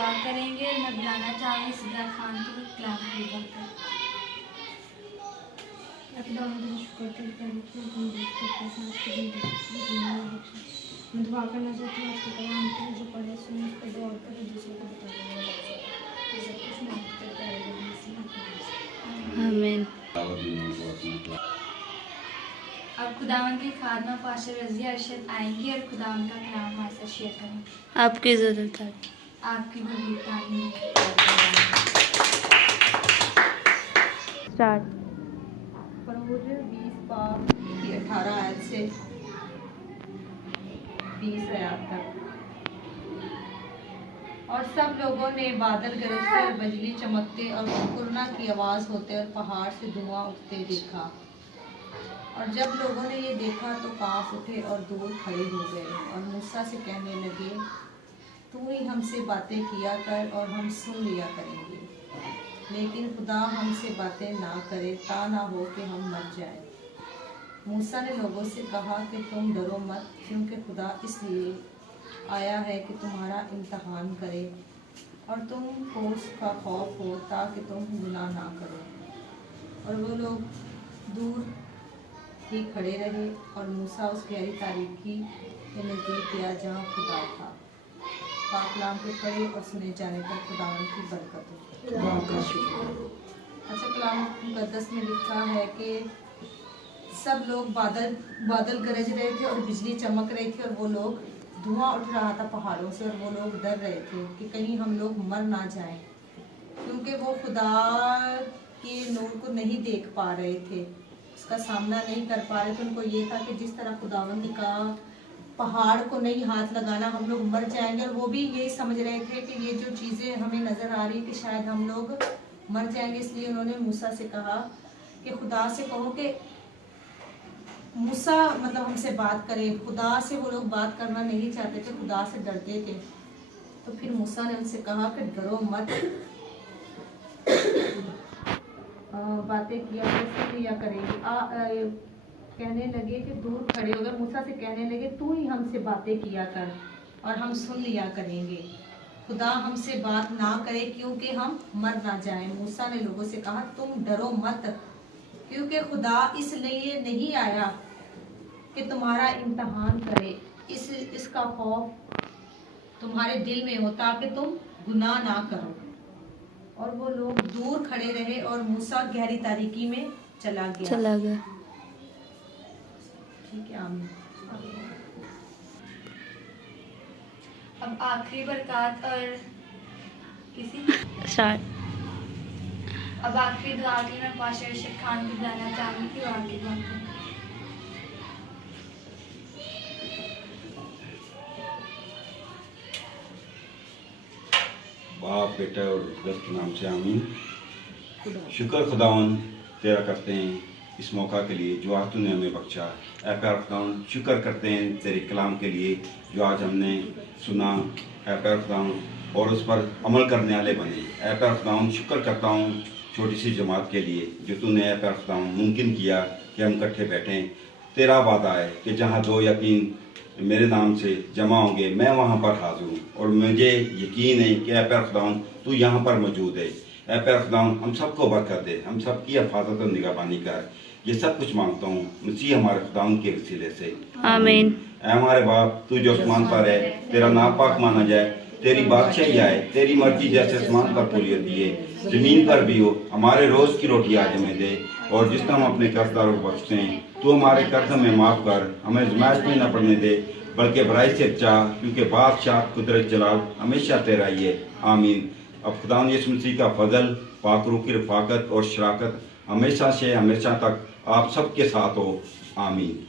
दुआ करेंगे। मैं बुलाना चाहूँगी सिद्रा खान को कलाम पूजा कर। मैं दुआ करना चाहती हूँ आपके कलाम को जो पढ़े सुने उस पर गौर करे दूसरों को बताने वाला सब कुछ माफ करता है। आमीन। अब खुदावन की खादमा पाशा रज़िया अरशद आएंगी और खुदावन का कलाम हमारे साथ शेयर करेंगे। आपकी ज़रूरत है। आपकी बड़ी तारीफ। स्टार्ट। फरमूद 20 पाक की 18 आयत से 20 आयत तक। और सब लोगों ने बादल गरजते और बिजली चमकते और कुरकुरना की आवाज़ होते और पहाड़ से धुआं उठते देखा। और जब लोगों ने ये देखा तो कांप उठे और दूर खड़े हो गए और मूसा से कहने लगे, तू ही हमसे बातें किया कर और हम सुन लिया करेंगे। लेकिन खुदा हमसे बातें ना करे ता ना हो कि हम मर जाएं। मूसा ने लोगों से कहा कि तुम डरो मत, क्योंकि खुदा इसलिए आया है कि तुम्हारा इम्तहान करे और तुमको उसका खौफ हो ताकि तुम गुनाह ना करो। और वो लोग दूर ही खड़े रहे और मूसा उस गहरी तारीकी के नज़दीक गया जहाँ खुदा था। पाक कलाम को पढ़े और सुने जाने पर खुदावन की बरकत हो। अच्छा, कलाम मुकद्दस में लिखा है कि सब लोग बादल गरज रहे थे और बिजली चमक रही थी और वो लोग धुआं उठ रहा था पहाड़ों से और वो लोग डर रहे थे कि कहीं हम लोग मर ना जाएं, क्योंकि वो खुदा के नूर को नहीं देख पा रहे थे, उसका सामना नहीं कर पा रहे थे। उनको ये था कि जिस तरह खुदावंद ने कहा पहाड़ को नहीं हाथ लगाना, हम लोग मर जाएंगे। और वो भी यही समझ रहे थे कि ये जो चीज़ें हमें नज़र आ रही कि शायद हम लोग मर जाएंगे। इसलिए उन्होंने मूसा से कहा कि खुदा से कहो कि मूसा मतलब हमसे बात करे। खुदा से वो लोग बात करना नहीं चाहते थे, खुदा से डरते थे। तो फिर मूसा ने उनसे कहा कि डरो मत, बातें किया करेंगे। कहने लगे कि दूर खड़े हो गए, मूसा से कहने लगे, तू ही हमसे बातें किया कर और हम सुन लिया करेंगे। खुदा हमसे बात ना करे क्योंकि हम मर ना जाएं। मूसा ने लोगों से कहा, तुम डरो मत, क्योंकि खुदा इसलिए नहीं आया कि तुम्हारा इम्तहान करे, इसका खौफ तुम्हारे दिल में हो ताकि तुम गुनाह ना करो। और वो लोग दूर खड़े रहे और मूसा गहरी तारीकी में चला गया। ठीक है, आमीन। अब आखिरी बरकत और स्टार्ट। अब आखिरी दुआ के लिए मैं पाशा अरशद खान को बुलाना चाहूँगी कि वो आगे दुआ करें। बाप बेटा और रब के नाम से आमीन। शुक्र खुदावन तेरा करते हैं इस मौका के लिए जो आज तूने हमें बख्शा। ऐ प्यार खुदावन शुक्र करते हैं तेरे कलाम के लिए जो आज हमने सुना। ऐ प्यार खुदावन और उस पर अमल करने वाले बने। ऐ प्यार खुदावन शुक्र करता हूँ छोटी सी जमात के लिए जो तूने ऐ प्यार खुदावन मुमकिन किया कि हम इकट्ठे बैठें। तेरा वादा है कि जहाँ 2 या 3 मेरे नाम से जमा होंगे मैं वहाँ पर हाजिर हूँ। और मुझे यकीन है कि ऐ प्यार खुदावन तू यहाँ पर मौजूद है। ऐ प्यार खुदावन हम सबको बरकत दे, हम सबकी हिफाजत और निगहबानी कर। ये सब कुछ मांगता हूँ मसीह हमारे खुदावन के वसीले से, आमीन। ऐ हमारे बाप तू जो आसमान पर है, तेरा नाम पाक माना जाए, तेरी बादशाही आए, तेरी मर्जी जैसे आसमान पर पूरी होती है ज़मीन पर भी हो। हमारे रोज़ की रोटी आज हमें दे और जिस तरह हम अपने कर्जदारों को बख्शते हैं तू हमारे कर्ज हमें माफ़ कर। हमें आज़माइश में न पड़ने दे बल्कि बुराई से बचा, क्योंकि बादशाह कुदरत जलाल हमेशा तेरा ही है, आमीन। अब खुदावंद यीशु मसीह का फजल, पाक रूह की रफ़ाकत और शराकत हमेशा से हमेशा तक आप सबके साथ हो, आमीन।